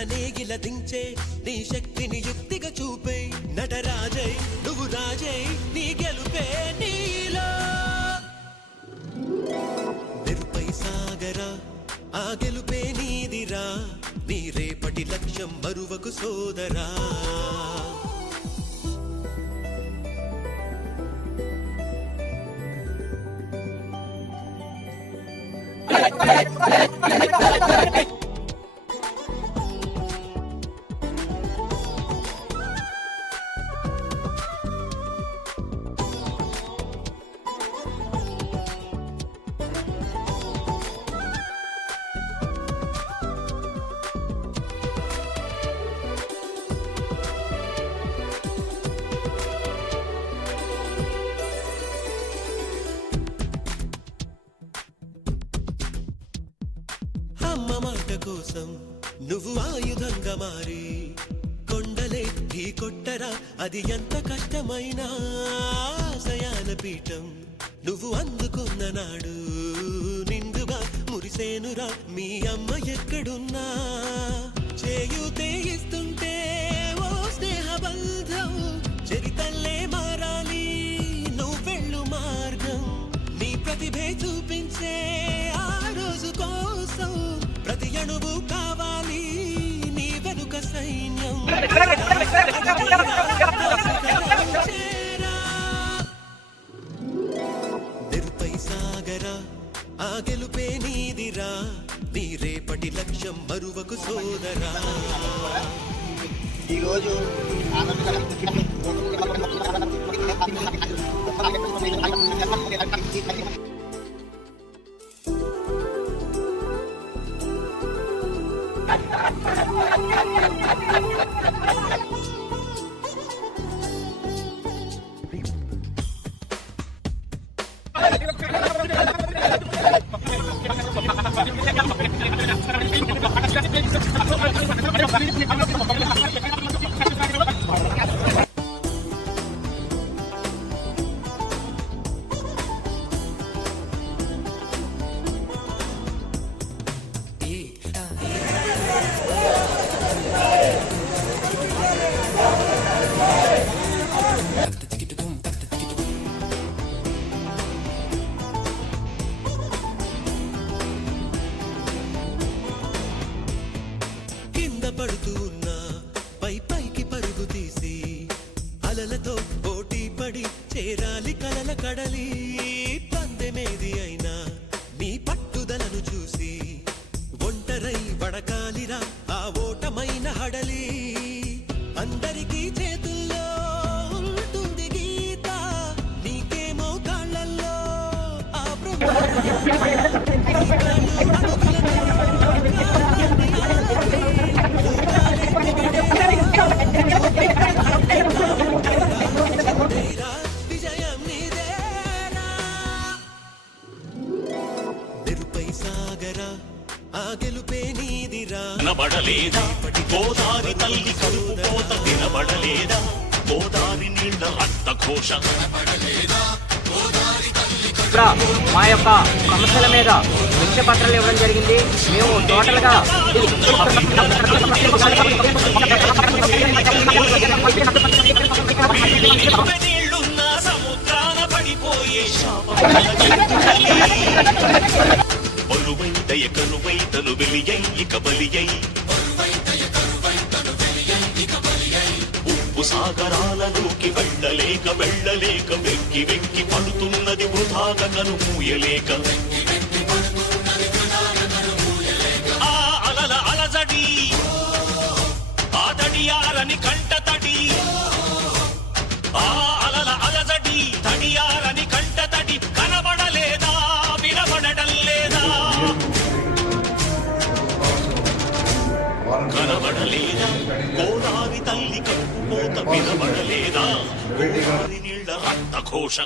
కలనే గిలదించే నీ శక్తిని యుక్తిగా చూపే నటరాజై నువ్వు రాజై నీ గెలుపే నీలో నిరుపై సాగరా ఆ గెలుపే నీదిరా నీ రేపటి లక్ష్యం మరువకు సోదరా అమ్మ మాట కోసం నువ్వు ఆయుధంగా మారి కొండలే ఢీ కొట్టరా అది ఎంత కష్టమైనా ఆశయాల పీఠం నువ్వు అందుకున్న నాడు నిండుగా మురిసేనురా మీ అమ్మ ఎక్కడున్నా చేయూతే ఇస్తుంటే ఓ స్నేహ బంధం చరితల్లే మారాలి నువ్వెళ్ళు మార్గం నీ ప్రతిభే చూపించే ఆ రోజు కోసం ప్రతి అణువు కావాలి నీ వెనుక సైన్యం నిరుపై సాగరా ఆ గెలుపే నీదిరా నీ రేపటి లక్ష్యం మరువకు సోదరా ఈరోజు పడుతూ ఉన్నా పై పైకి పరుగు తీసి అలలతో పోటీ పడి చేరాలి కలల కడలి పందెమేది అయినా నీ పట్టుదలను చూసి ఒంటరై వడకాలిరా ఆ ఓటమైన హడలి అందరికీ చేతుల్లో ఉంటుంది గీత నీకేమో కాళ్ళల్లో ఆ విజయం నీదేరా నిరుపై సాగరా ఆ గెలుపే నీదిరా వినబడలేదా గోదారి తల్లి కడుపు కోత వినబడలేదా గోదారి నీళ్ల రక్త ఘోష మా యొక్క సమస్యల మీద వినతి పత్రాలు ఇవ్వడం జరిగింది. మేము టోటల్ గా నీళ్లున్న సముద్రాన పడిపోయే బరువైత ఎకరువైతను వెలియై ఇక బలియై ఉప్పు సాగరాలలోకి వెళ్ళలేక వెళ్ళలేక వెక్కి వెక్కి పడుతున్నది వృధాగా కను మూయలేక ఆ అలల అలజడి ఆ తడియారని కంట తడి ఆ అలల అలజడి తడియారని కంట తడి కనబడలేదా వినబడడం లేదా కనబడలేదా గోదారి తల్లి కడుపు కోత వినబడలేదా గోదారి నీళ్ల రక్త ఘోష